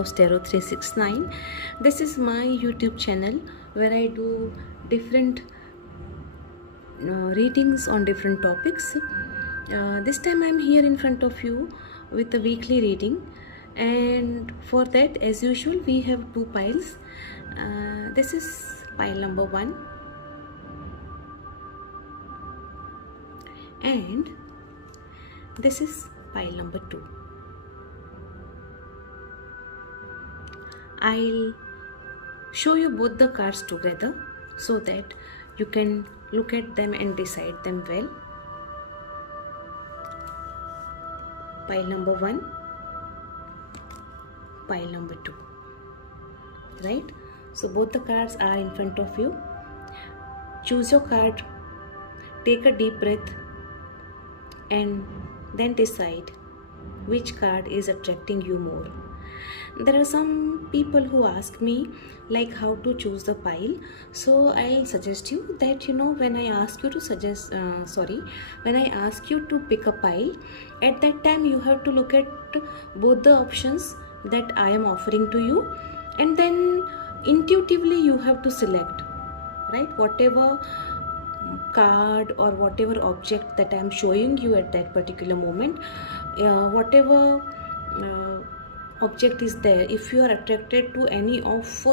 House Tarot 369. This is my YouTube channel where I do different readings on different topics. This time I'm here in front of you with a weekly reading, and for that, as usual, we have two piles. This is pile number 1 and this is pile number 2. I'll show you both the cards together so that you can look at them and decide them well. Pile number 1, pile number 2, right? So both the cards are in front of you. Choose your card, take a deep breath, and then decide which card is attracting you more. There are some people who ask me like how to choose the pile, so I'll suggest you that when I ask you to when I ask you to pick a pile, at that time you have to look at both the options that I am offering to you, and then intuitively you have to select, right? Whatever card or whatever object that I am showing you at that particular moment, whatever object is there, if you are attracted to any of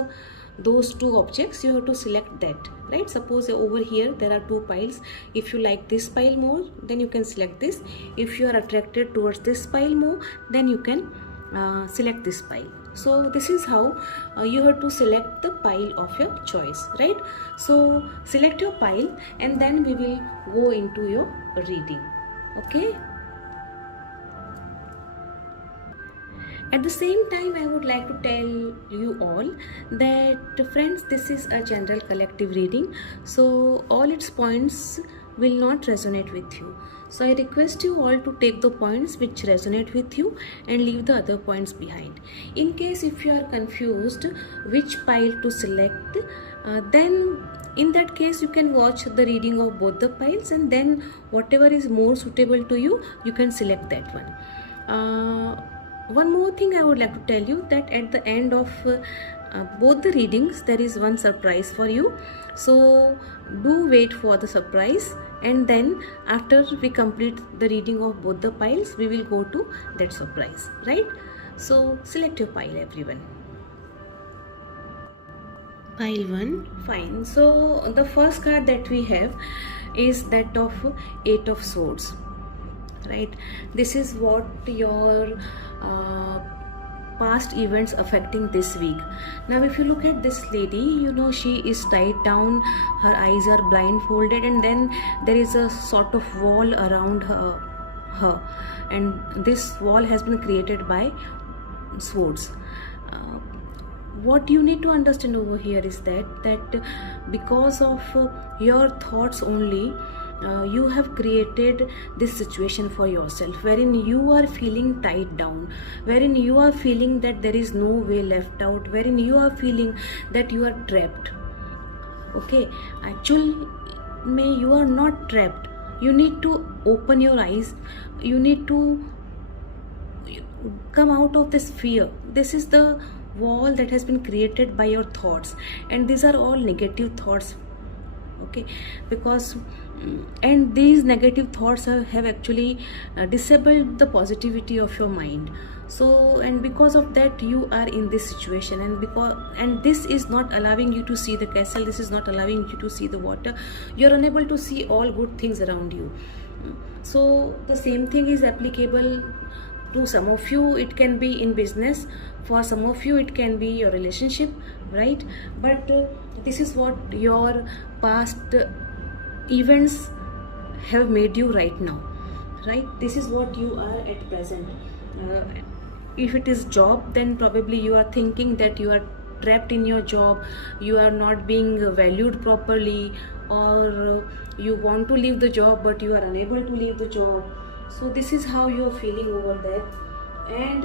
those two objects, you have to select that, right? Suppose over here there are two piles. If you like this pile more, then you can select this. If you are attracted towards this pile more, then you can select this pile. So this is how you have to select the pile of your choice, right? So select your pile and then we will go into your reading. Okay. At the same time, I would like to tell you all that, friends, this is a general collective reading, so all its points will not resonate with you. So I request you all to take the points which resonate with you and leave the other points behind. In case if you are confused which pile to select, then in that case you can watch the reading of both the piles, and then whatever is more suitable to you, you can select that one. One more thing I would like to tell you, that at the end of both the readings there is one surprise for you, so do wait for the surprise, and then after we complete the reading of both the piles, we will go to that surprise, right? So select your pile, everyone. Pile 1, fine. So the first card that we have is that of 8 of Swords, right? This is what your past events affecting this week. Now if you look at this lady, she is tied down, her eyes are blindfolded, and then there is a sort of wall around her, and this wall has been created by swords. What you need to understand over here is that because of your thoughts only, you have created this situation for yourself, wherein you are feeling tied down, wherein you are feeling that there is no way left out, wherein you are feeling that you are trapped. Okay, actually you are not trapped. You need to open your eyes, you need to come out of this fear. This is the wall that has been created by your thoughts, and these are all negative thoughts. Okay, because and these negative thoughts have actually disabled the positivity of your mind. So, and because of that you are in this situation, and this is not allowing you to see the castle, this is not allowing you to see the water, you're unable to see all good things around you. So the same thing is applicable to some of you. It can be in business, for some of you it can be your relationship, right? But this is what your past events have made you right now, right? This is what you are at present. If it is job, then probably you are thinking that you are trapped in your job, you are not being valued properly, or you want to leave the job but you are unable to leave the job. So this is how you are feeling over there. And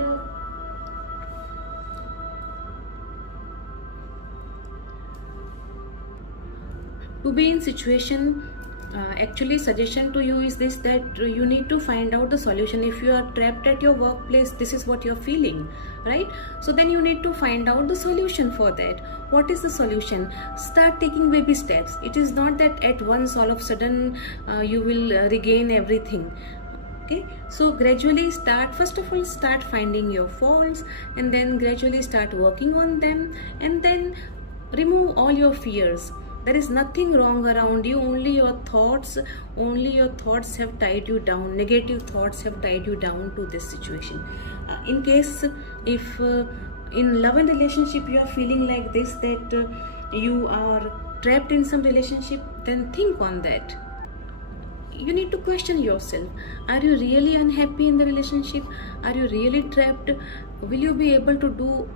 to be in situation Actually, suggestion to you is this, that you need to find out the solution. If you are trapped at your workplace, this is what you're feeling, right? So then you need to find out the solution for that. What is the solution? Start taking baby steps. It is not that at once all of a sudden you will regain everything. Okay, so gradually start, first of all start finding your faults, and then gradually start working on them, and then remove all your fears. There is nothing wrong around you, only your thoughts have tied you down. Negative thoughts have tied you down to this situation. In case if in love and relationship you are feeling like this, that you are trapped in some relationship, then think on that. You need to question yourself. Are you really unhappy in the relationship? Are you really trapped? Will you be able to do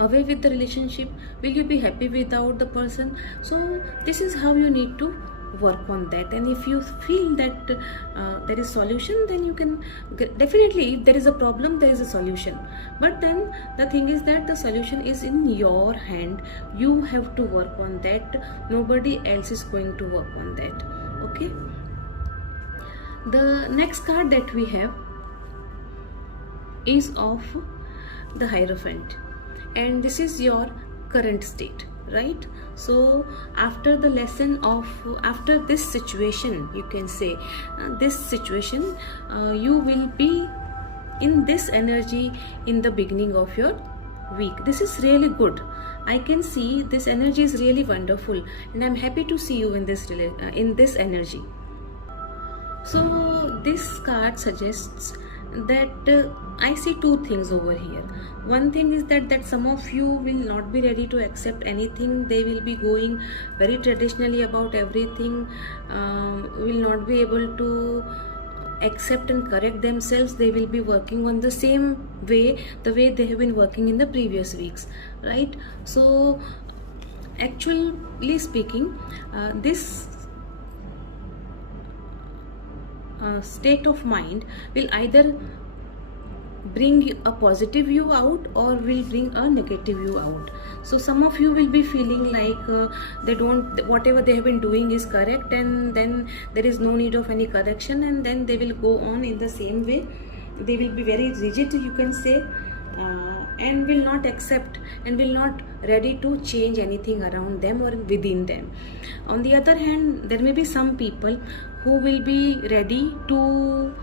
away with the relationship? Will you be happy without the person? So this is how you need to work on that. And if you feel that there is solution, then you can definitely, if there is a problem, there is a solution. But then the thing is that the solution is in your hand. You have to work on that. Nobody else is going to work on that. Okay, the next card that we have is of the Hierophant, and this is your current state, right? So after the lesson of, after this situation, you can say this situation, you will be in this energy in the beginning of your week. This is really good. I can see this energy is really wonderful, and I'm happy to see you in this energy. So this card suggests that I see two things over here. One thing is that some of you will not be ready to accept anything. They will be going very traditionally about everything, will not be able to accept and correct themselves. They will be working on the same way, the way they have been working in the previous weeks, right? So actually speaking, this state of mind will either bring a positive you out or will bring a negative you out. So some of you will be feeling like they don't, whatever they have been doing is correct, and then there is no need of any correction, and then they will go on in the same way. They will be very rigid, you can say, and will not accept and will not ready to change anything around them or within them. On the other hand, there may be some people who will be ready to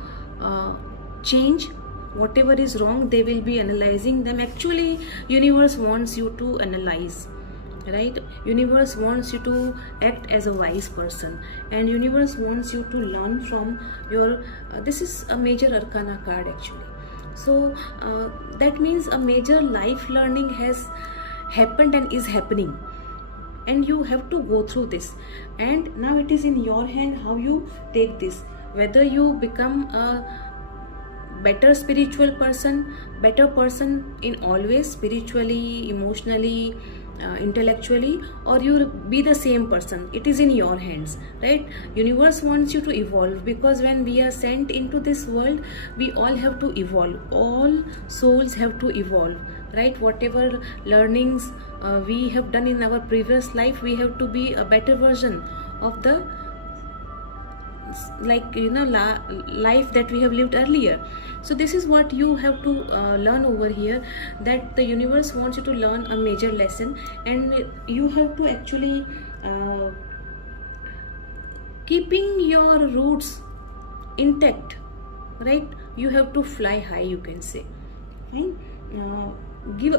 change whatever is wrong. They will be analyzing them. Actually, universe wants you to analyze, right? Universe wants you to act as a wise person, and universe wants you to learn from your this is a major arcana card actually. So that means a major life learning has happened and is happening, and you have to go through this, and now it is in your hand how you take this, whether you become a better spiritual person, better person in always, spiritually, emotionally, intellectually, or you be the same person. It is in your hands, right? Universe wants you to evolve, because when we are sent into this world, we all have to evolve. All souls have to evolve, right? Whatever learnings we have done in our previous life, we have to be a better version of the life that we have lived earlier. So this is what you have to learn over here, that the universe wants you to learn a major lesson, and you have to actually keeping your roots intact, right? You have to fly high, you can say, right? Give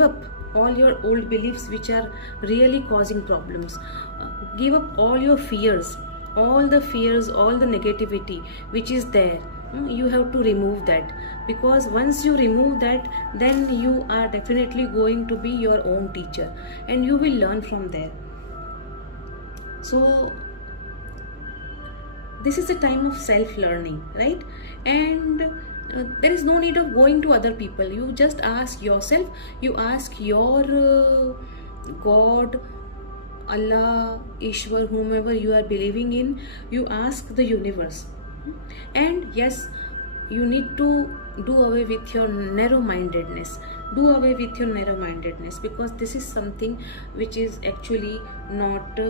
up all your old beliefs which are really causing problems. Give up all your fears, all the negativity which is there. You have to remove that, because once you remove that, then you are definitely going to be your own teacher, and you will learn from there. So this is a time of self-learning, right? And there is no need of going to other people. You just ask yourself, you ask your God, Allah, Ishwar, whomever you are believing in, you ask the universe. And yes, you need to do away with your narrow-mindedness. Do away with your narrow-mindedness, because this is something which is actually not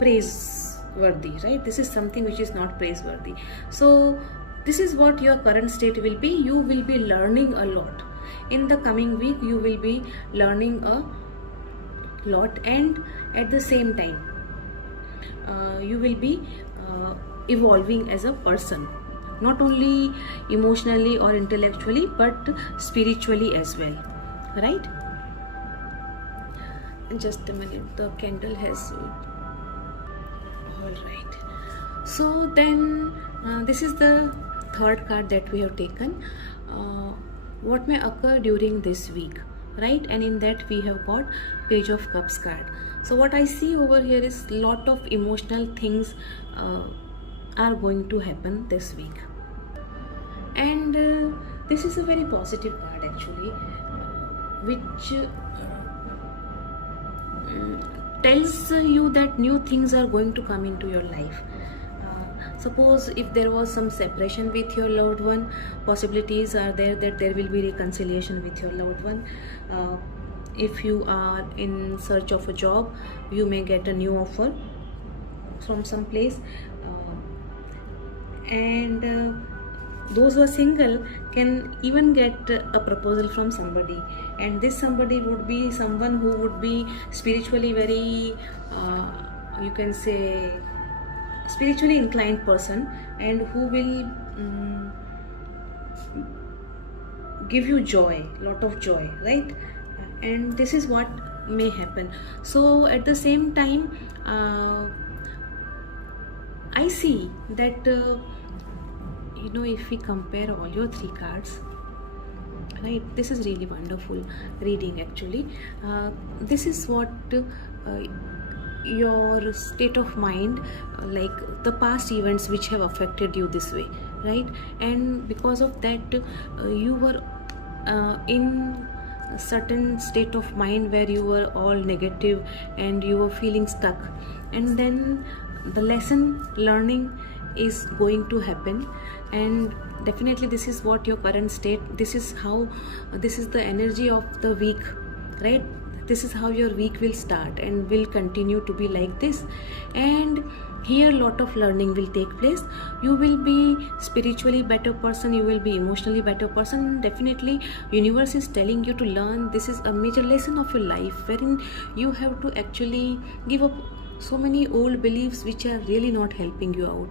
praiseworthy, right? This is something which is not praiseworthy. So this is what your current state will be. You will be learning a lot in the coming week. You will be learning a lot, and at the same time you will be evolving as a person, not only emotionally or intellectually but spiritually as well, right? Just a minute, the candle has all right. So then this is the third card that we have taken. What may occur during this week, right? And in that we have got Page of Cups card. So what I see over here is lot of emotional things are going to happen this week, and this is a very positive card actually, which tells you that new things are going to come into your life. Suppose if there was some separation with your loved one, possibilities are there that there will be reconciliation with your loved one. If you are in search of a job, you may get a new offer from some place, and those who are single can even get a proposal from somebody, and this somebody would be someone who would be spiritually very you can say spiritually inclined person, and who will give you joy, lot of joy, right? And this is what may happen. So at the same time I see that if we compare all your three cards, right, this is really wonderful reading actually. This is what your state of mind, like the past events which have affected you this way, right? And because of that you were in a certain state of mind where you were all negative and you were feeling stuck, and then the lesson learning is going to happen, and definitely this is what your current state, this is the energy of the week, right? This is how your week will start and will continue to be like this, and here lot of learning will take place. You will be spiritually better person, you will be emotionally better person. Definitely universe is telling you to learn. This is a major lesson of your life wherein you have to actually give up so many old beliefs which are really not helping you out.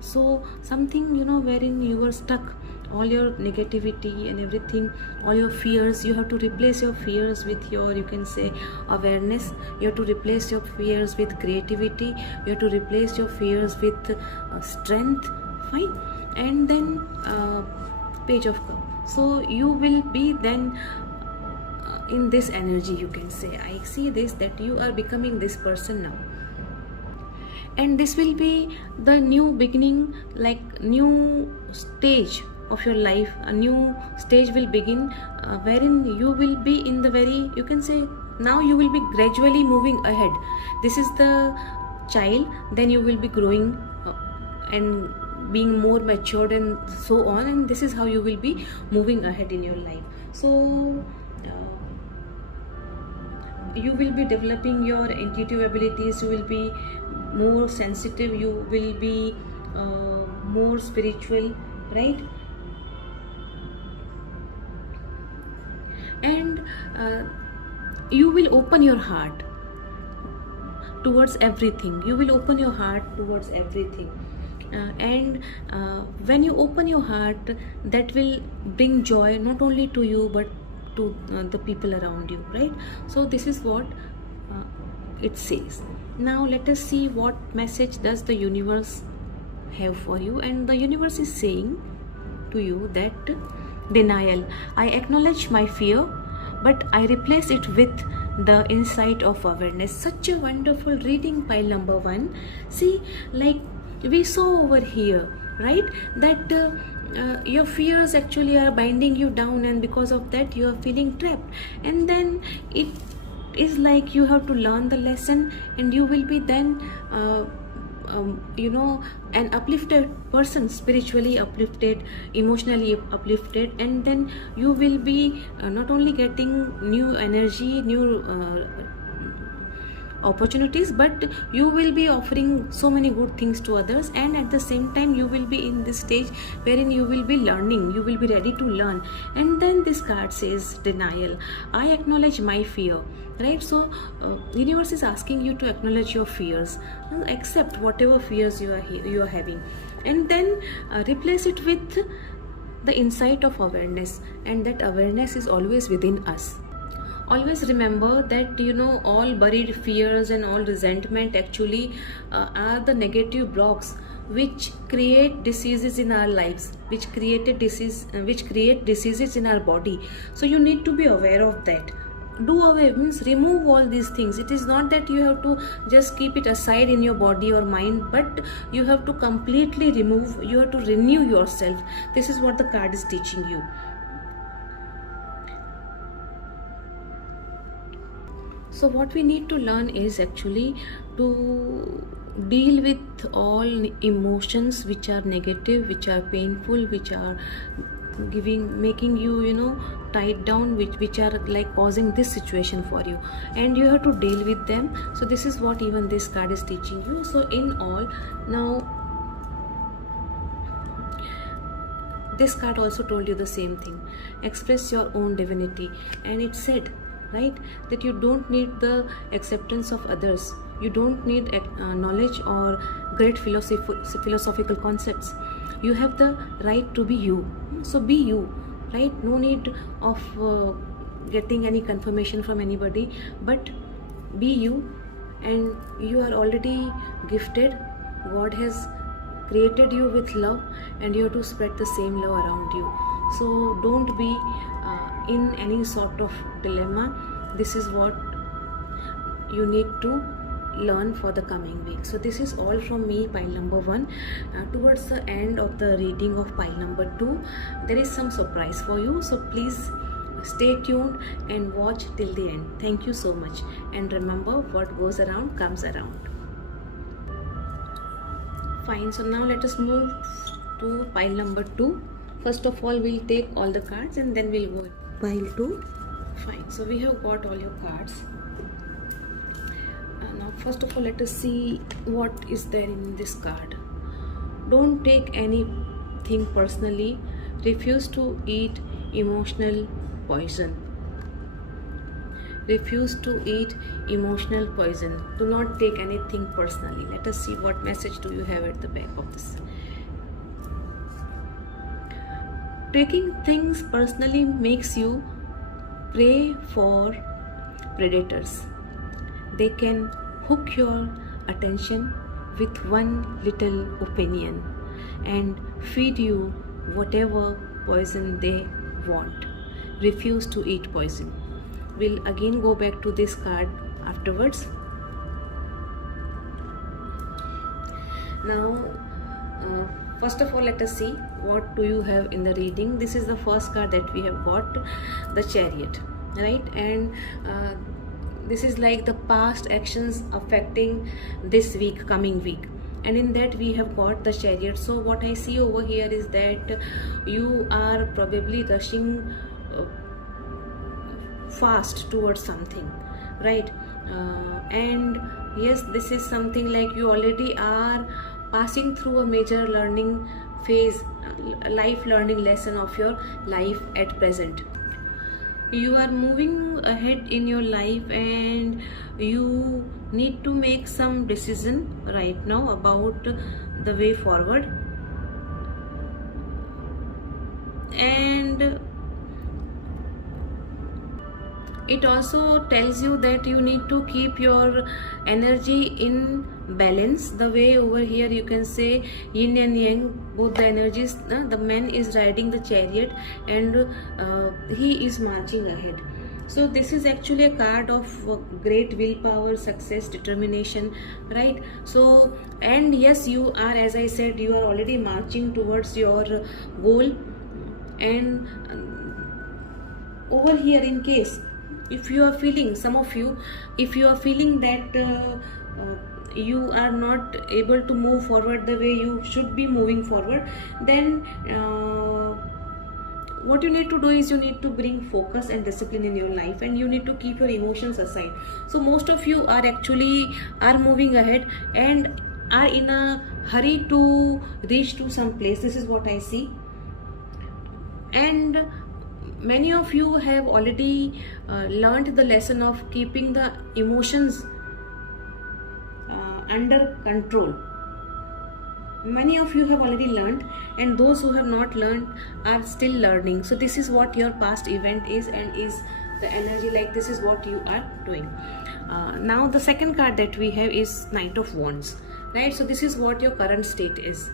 So something wherein you were stuck, all your negativity and everything, all your fears, you have to replace your fears with your, you can say, awareness. You have to replace your fears with creativity, you have to replace your fears with strength, fine. And then Page of Cups. So you will be then in this energy, you can say. I see this, that you are becoming this person now, and this will be the new beginning, like new stage of your life. A new stage will begin wherein you will be in the very, you can say, now you will be gradually moving ahead. This is the child, then you will be growing and being more matured and so on, and this is how you will be moving ahead in your life. So you will be developing your intuitive abilities, you will be more sensitive, you will be more spiritual, right? And you will open your heart towards everything. You will open your heart towards everything, and when you open your heart, that will bring joy not only to you but to the people around you, right? So this is what it says. Now let us see what message does the universe have for you. And the universe is saying to you that denial, I acknowledge my fear, but I replace it with the insight of awareness. Such a wonderful reading, pile number 1. See, like we saw over here, right, that your fears actually are binding you down, and because of that you are feeling trapped, and then it is like you have to learn the lesson, and you will be then an uplifted person, spiritually uplifted, emotionally uplifted, and then you will be not only getting new energy, new opportunities, but you will be offering so many good things to others, and at the same time you will be in this stage wherein you will be learning, you will be ready to learn. And then this card says denial. I acknowledge my fear, right? So universe is asking you to acknowledge your fears, accept whatever fears you are having, and then replace it with the insight of awareness, and that awareness is always within us. Always remember that all buried fears and all resentment actually are the negative blocks which create diseases in our lives, which create diseases in our body. So you need to be aware of that. Do away means remove all these things. It is not that you have to just keep it aside in your body or mind, but you have to completely remove, you have to renew yourself. This is what the card is teaching you. So what we need to learn is actually to deal with all emotions which are negative, which are painful, which are making you tied down, which are like causing this situation for you, and you have to deal with them. So this is what even this card is teaching you. So in all, now this card also told you the same thing: express your own divinity. And it said, right, that you don't need the acceptance of others, you don't need knowledge or great philosophical concepts. You have the right to be you. So be you, right? No need of getting any confirmation from anybody, but be you. And you are already gifted. God has created you with love, and you have to spread the same love around you. So don't be in any sort of dilemma. This is what you need to learn for the coming week. So this is all from me, pile number 1. Towards the end of the reading of pile number 2, there is some surprise for you, so please stay tuned and watch till the end. Thank you so much, and remember, what goes around comes around. Fine, so now let us move to pile number 2. First of all, we'll take all the cards and then we'll go pile 2. Fine, so we have got all your cards. Now first of all, let us see what is there in this card. Don't take anything personally. Refuse to eat emotional poison. Refuse to eat emotional poison. Do not take anything personally. Let us see what message do you have at the back of this. Taking things personally makes you prey for predators. They can hook your attention with one little opinion and feed you whatever poison they want. Refuse to eat poison. We'll again go back to this card afterwards. Now first of all, let us see what do you have in the reading. This is the first card that we have got, the Chariot, right? And this is like the past actions affecting this week, coming week, and in that we have got the Chariot. So what I see over here is that you are probably rushing fast towards something, right? And yes, this is something like you already are passing through a major learning phase, life learning lesson of your life at present. You are moving ahead in your life and you need to make some decision right now about the way forward. And it also tells you that you need to keep your energy in balance. The way over here you can say yin and yang, both the energies. The man is riding the chariot and he is marching ahead. So this is actually a card of great willpower, success, determination, right? So, and yes, you are, as I said, you are already marching towards your goal. And over here, in case if you are feeling, some of you, if you are feeling that you are not able to move forward the way you should be moving forward, then what you need to do is you need to bring focus and discipline in your life, and you need to keep your emotions aside. So most of you are actually are moving ahead and are in a hurry to reach to some place. This is what I see. And many of you have already learned the lesson of keeping the emotions under control. Many of you have already learned, and those who have not learned are still learning. So this is what your past event is, and is the energy, like this is what you are doing. Now the second card that we have is Knight of Wands, right? So this is what your current state is.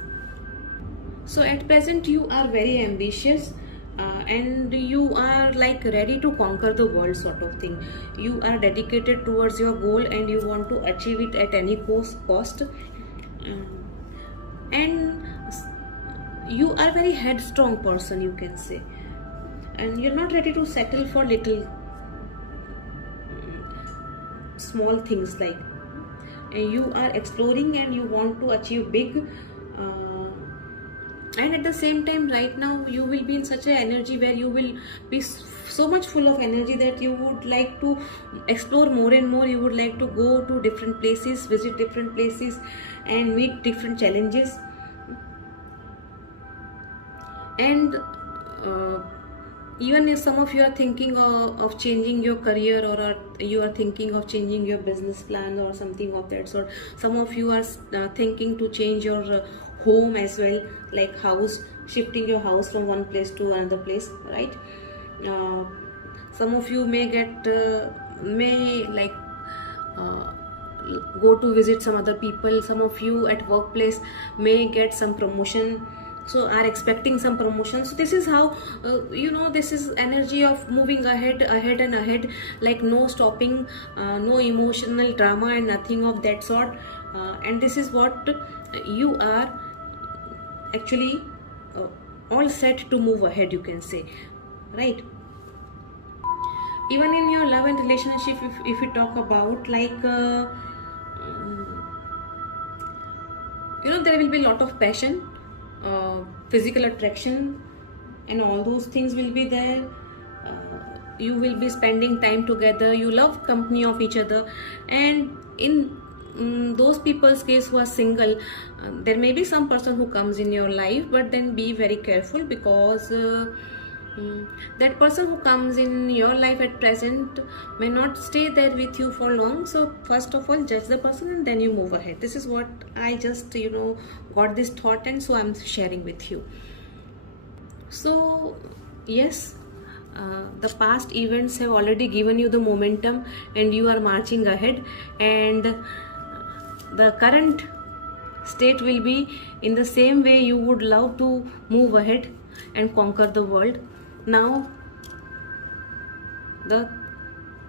So at present you are very ambitious, and you are like ready to conquer the world sort of thing. You are dedicated towards your goal and you want to achieve it at any cost. And you are very headstrong person, you can say, and you're not ready to settle for little small things, like, and you are exploring and you want to achieve big. And at the same time, right now you will be in such an energy where you will be so much full of energy that you would like to explore more and more. You would like to go to different places, visit different places, and meet different challenges. And even if some of you are thinking of changing your career, or you are thinking of changing your business plan or something of that sort, some of you are thinking to change your home as well, like house, shifting your house from one place to another place, right? Some of you may get go to visit some other people. Some of you at workplace may get some promotion, so are expecting some promotion. So this is how this is energy of moving ahead and ahead, like no stopping, no emotional drama and nothing of that sort. And this is what you are actually all set to move ahead, you can say, right? Even in your love and relationship, if we talk about, like, there will be a lot of passion, physical attraction, and all those things will be there. You will be spending time together. You love company of each other. And in those people's case who are single, there may be some person who comes in your life, but then be very careful, because that person who comes in your life at present may not stay there with you for long. So first of all, judge the person and then you move ahead. This is what I just got this thought, and so I'm sharing with you. So yes, the past events have already given you the momentum and you are marching ahead, and the current state will be in the same way. You would love to move ahead and conquer the world. Now the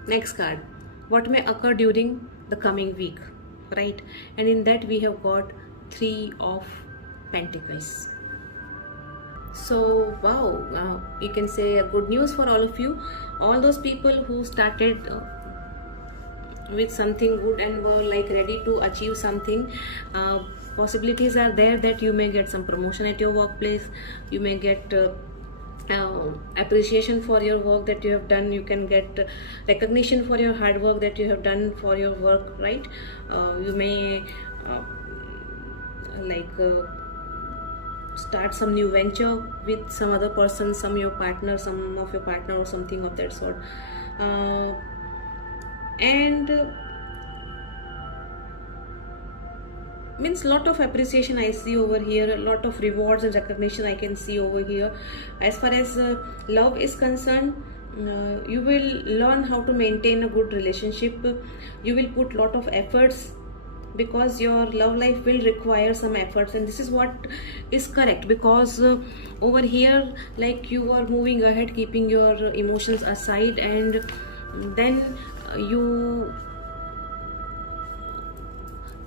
next card, what may occur during the coming week, right? And in that we have got 3 of Pentacles. So wow, you can say a good news for all of you. All those people who started with something good and were like ready to achieve something, possibilities are there that you may get some promotion at your workplace. You may get appreciation for your work that you have done. You can get recognition for your hard work that you have done for your work, right? You may start some new venture with some other person, some of your partner or something of that sort. And means lot of appreciation I see over here, a lot of rewards and recognition I can see over here. As far as love is concerned, you will learn how to maintain a good relationship. You will put lot of efforts, because your love life will require some efforts, and this is what is correct, because over here, like, you are moving ahead, keeping your emotions aside, and then you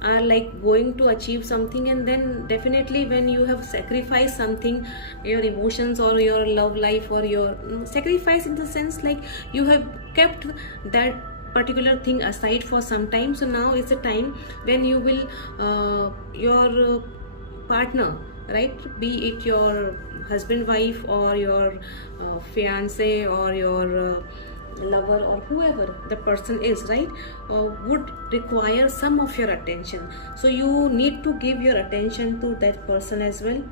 are like going to achieve something. And then definitely when you have sacrificed something, your emotions or your love life, or your sacrifice in the sense like you have kept that particular thing aside for some time, so now is the time when you will your partner, right? Be it your husband, wife, or your fiance, or your lover, or whoever the person is, right? Would require some of your attention, so you need to give your attention to that person as well.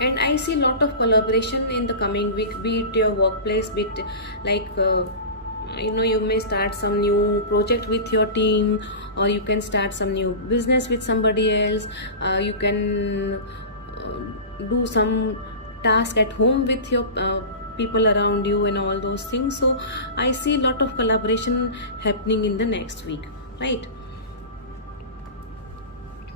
And I see a lot of collaboration in the coming week, be it your workplace, be it like you may start some new project with your team, or you can start some new business with somebody else. You can do some task at home with your people around you and all those things. So I see a lot of collaboration happening in the next week, right?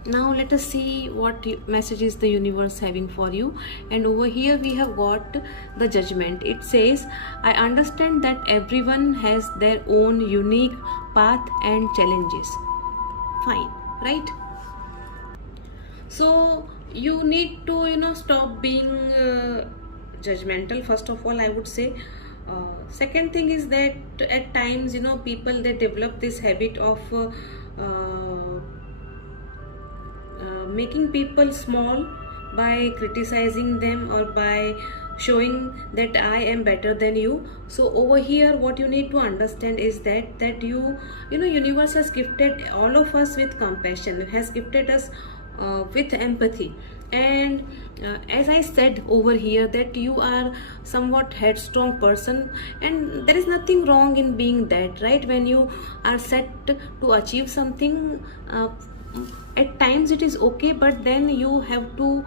Now let us see what message is the universe having for you. And over here we have got the Judgment. It says, I understand that everyone has their own unique path and challenges. Fine, right? So you need to stop being judgmental, first of all, I would say. Second thing is that at times people, they develop this habit of making people small by criticizing them, or by showing that I am better than you. So over here what you need to understand is that universe has gifted all of us with compassion, has gifted us with empathy. And as I said over here, that you are somewhat headstrong person, and there is nothing wrong in being that, right? When you are set to achieve something, at times it is okay, but then you have to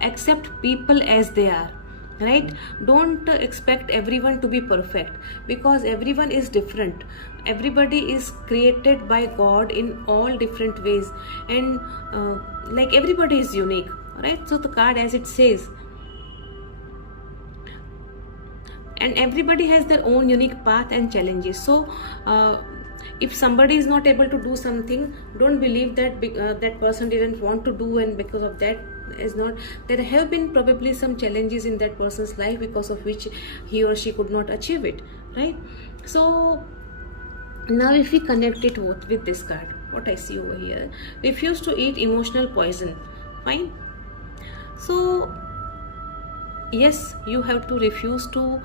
accept people as they are, right? Don't expect everyone to be perfect, because everyone is different. Everybody is created by God in all different ways, and like everybody is unique, right? So the card, as it says, and everybody has their own unique path and challenges. So if somebody is not able to do something, don't believe that that person didn't want to do, and because of that is not, there have been probably some challenges in that person's life because of which he or she could not achieve it, right? So now if we connect it with this card, what I see over here, refuse to eat emotional poison. Fine. So yes, you have to refuse to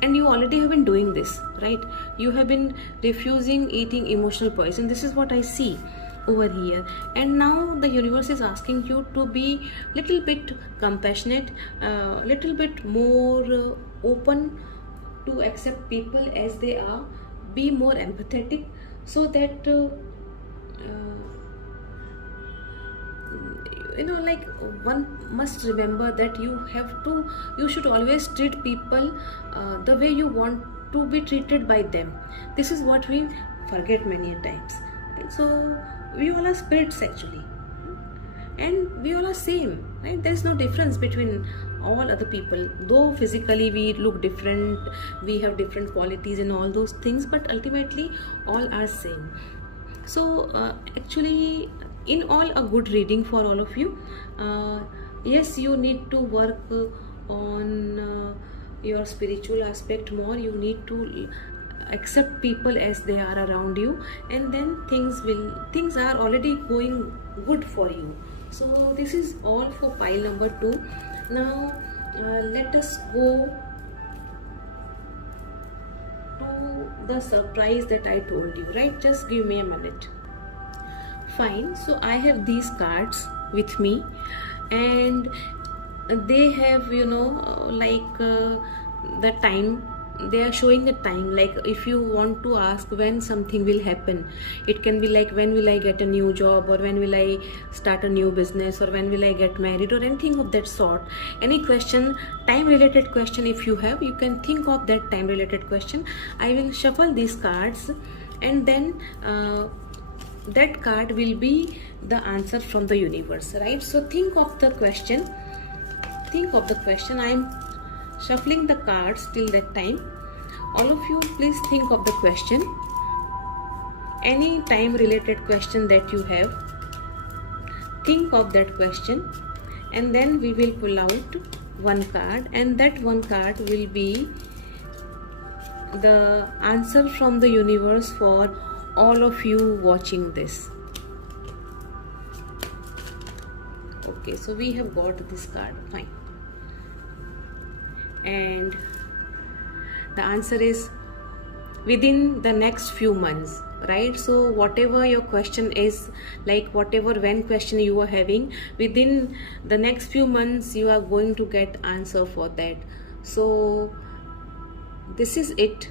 and you already have been doing this, right? You have been refusing eating emotional poison. This is what I see over here. And now the universe is asking you to be little bit compassionate, little bit more open to accept people as they are. Be more empathetic, so that like one must remember that you should always treat people the way you want to be treated by them. This is what we forget many times. And so we all are spirits actually, and we all are same, right? There is no difference between all other people, though physically we look different, we have different qualities and all those things, but ultimately all are same. So actually, in all, a good reading for all of you. Yes, you need to work on your spiritual aspect more. You need to accept people as they are around you, and then things are already going good for you. So this is all for pile number 2. Now let us go to the surprise that I told you, right? Just give me a minute. Fine. So I have these cards with me, and they have the time. They are showing the time, like if you want to ask when something will happen, it can be like, when will I get a new job, or when will I start a new business, or when will I get married, or anything of that sort. Any question, time related question, if you have, you can think of that time related question. I will shuffle these cards, and then that card will be the answer from the universe, right? So think of the question. I am shuffling the cards till that time. All of you, please think of the question, any time related question that you have. Think of that question, and then we will pull out one card, and that one card will be the answer from the universe for all of you watching this. Okay, so we have got this card. Fine. And the answer is within the next few months, right? So whatever your question is, like whatever when question you are having, within the next few months you are going to get answer for that. So this is it,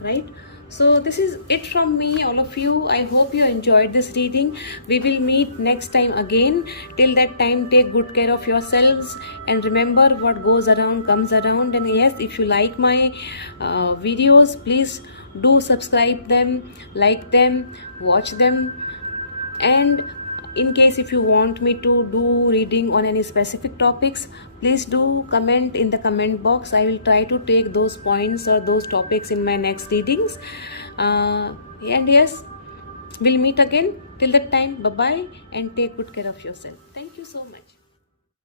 right? So this is it from me, all of you. I hope you enjoyed this reading. We will meet next time again. Till that time, take good care of yourselves, and remember, what goes around comes around. And yes, if you like my videos, please do subscribe them, like them, watch them. And in case if you want me to do reading on any specific topics, please do comment in the comment box. I will try to take those points or those topics in my next readings. And yes, we'll meet again. Till that time, bye bye, and take good care of yourself. Thank you so much.